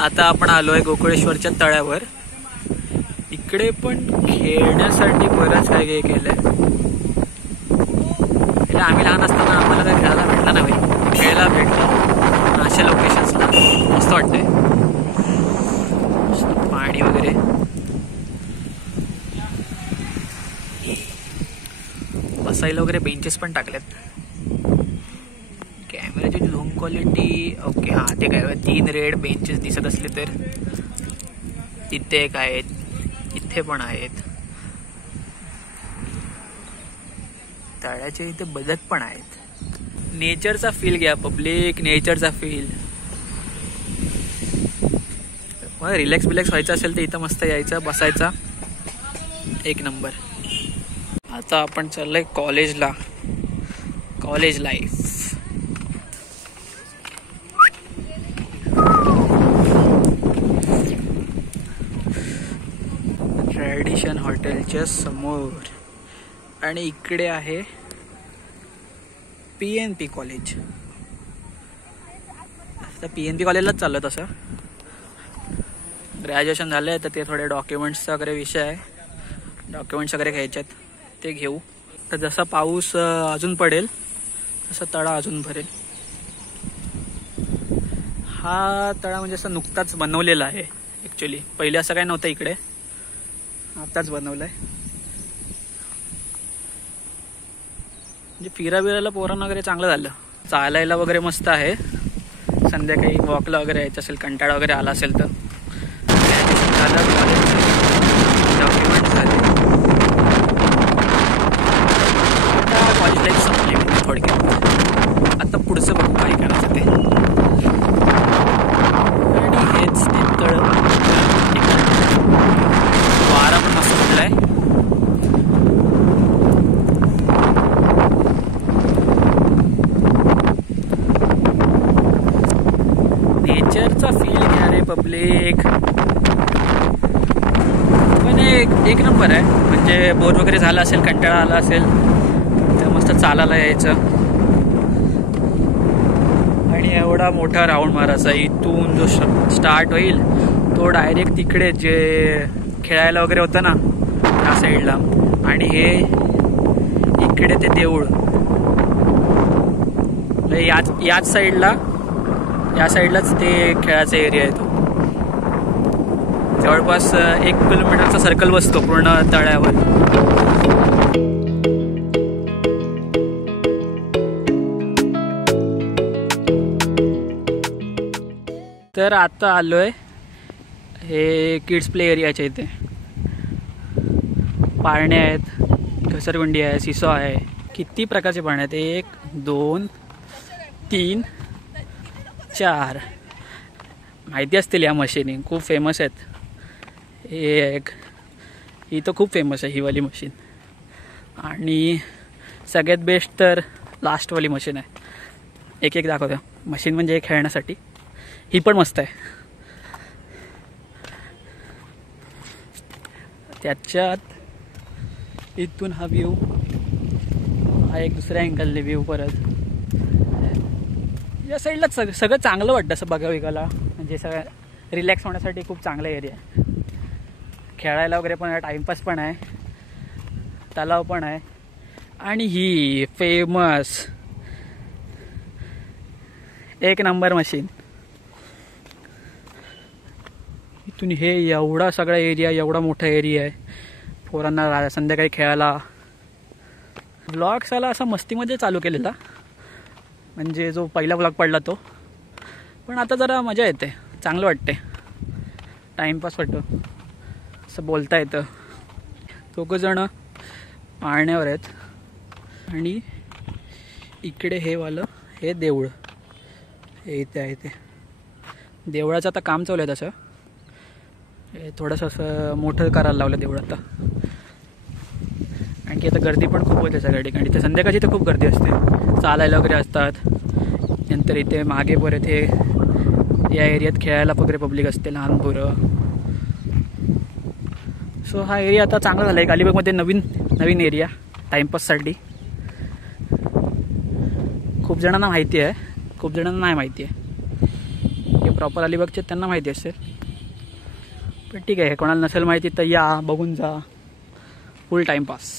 आता आपण आलोय गोकुळेश्वरच्या तळ्यावर. इकडे पण खेळण्यासाठी बरंच काय काय केलंय. आम्ही लहान असताना आम्हाला काय खेळायला भेटला नाही. खेळायला भेटलं अशा लोकेशन्सला मस्त वाटतंय. पाणी वगैरे, बसायला वगैरे बेंचेस पण टाकलेत. कॅमेराची झूम क्वालिटी ओके. हा ते काय 3 रेड बेंचेस दिसत असले तर इथे एक आहेत, इथे पण आहेत. तळ्याच्या इथे बदक पण आहेत. नेचरचा फील घ्या पब्लिक, नेचरचा फील. रिलॅक्स व्हायचं असेल तर इथं मस्त यायचं, बसायचा, एक नंबर. आता आपण चाललोय कॉलेजला. College life. ट्रॅडिशन हॉटेलच्या समोर. आणि इकडे आहे PNP कॉलेज. आता PNP कॉलेजलाच चाललं. तसं ग्रॅज्युएशन झालंय तर ते थोडे डॉक्युमेंट्सचा वगैरे विषय आहे. डॉक्युमेंट्स वगैरे घ्यायचे आहेत, ते घेऊ. तर जसा पाऊस अजून पडेल तसा तळा अजून भरेल. हा तळा म्हणजे असं नुकताच बनवलेला आहे ॲक्च्युली. पहिले असं काही नव्हतं इकडे, आताच बनवलं आहे. म्हणजे फिरायला पोरांना वगैरे चांगलं झालं. चालायला वगैरे मस्त आहे. संध्याकाळी वॉकला वगैरे यायचं असेल, कंटाळा वगैरे आला असेल तर. डॉक्युमेंट झाले. कॉलेज लाईफ संपली थोडक्यात. आता पुढचं बघू काय करायचं ते. आणि हेच ते तळ. वारा पण मस्त सुटलाय. नेचरचा फील घ्या रे पब्लिक. पण एक नंबर आहे. म्हणजे बोर वगैरे झाला असेल, कंटाळा आला असेल तर मस्त चालायला यायचं. आणि एवढा मोठा राऊंड मारायचा. इथून जो स्टार्ट होईल तो डायरेक्ट तिकडे जे खेळायला वगैरे होतं ना त्या साईडला. आणि हे इकडे ते देऊळ याच साईडला, या साईडलाच ते खेळाचा एरिया आहे. तो जवळपास 1 किलोमीटरचा सर्कल बसतो पूर्ण तळ्यावर. तर आता आलोय हे किड्स प्ले एरियाच्या इथे. पाळणे आहेत, घसरगुंडी आहे, सिसो आहे. किती प्रकारचे पाळणे आहेत. 1 2 3 4. माहिती असतील या मशीनी, खूप फेमस आहेत. ही तर खूप फेमस आहे ही वाली मशीन. आणि सगळ्यात बेस्ट तर लास्टवाली मशीन आहे. एक दाखवतो. मशीन म्हणजे खेळण्यासाठी. ही पण मस्त आहे. त्याच्यात इथून हा व्ह्यू, हा एक दुसऱ्या अँगलने व्ह्यू. परत या साईडला सगळं चांगलं वाटतं असं बघायला. म्हणजे सगळं रिलॅक्स होण्यासाठी खूप चांगला एरिया आहे. खेळायला वगैरे पण आहे, टाईमपास पण आहे, तलाव पण आहे. आणि ही फेमस एक नंबर मशीन. इथून हे एवढा सगळा एरिया, एवढा मोठा एरिया आहे पोरांना संध्याकाळी खेळायला. व्लॉग्स आला असा मस्तीमध्ये चालू केलेला. म्हणजे जो पहिला व्लॉग पडला तो. पण आता जरा मजा येते, चांगलं वाटते, टाईमपास वाटतो, असं बोलता येतं. 2 जण पाळण्यावर आहेत. आणि इकडे हे वालं हे देऊळ हे इथे आहे. ते देवळाचं आता काम चालू आहे. तसं हे थोडंसं असं मोठं करायला लावलं देऊळ आता. आणखी आता गर्दी पण खूप होते सगळ्या ठिकाणी. तर संध्याकाळची तर खूप गर्दी असते. चालायला वगैरे असतात. नंतर इथे मागे परत हे या एरियात खेळायला वगैरे पब्लिक असते, लहान पोरं. सो हा एरिया आता चांगला झाला आहे. अलिबागमध्ये नवीन एरिया टाईमपाससाठी. खूप जणांना माहिती आहे, खूप जणांना नाही माहिती आहे. हे प्रॉपर अलिबागचे त्यांना माहिती असेल, पण ठीक आहे, कोणाला नसेल माहिती तर या बघून जा, फुल टाईमपास.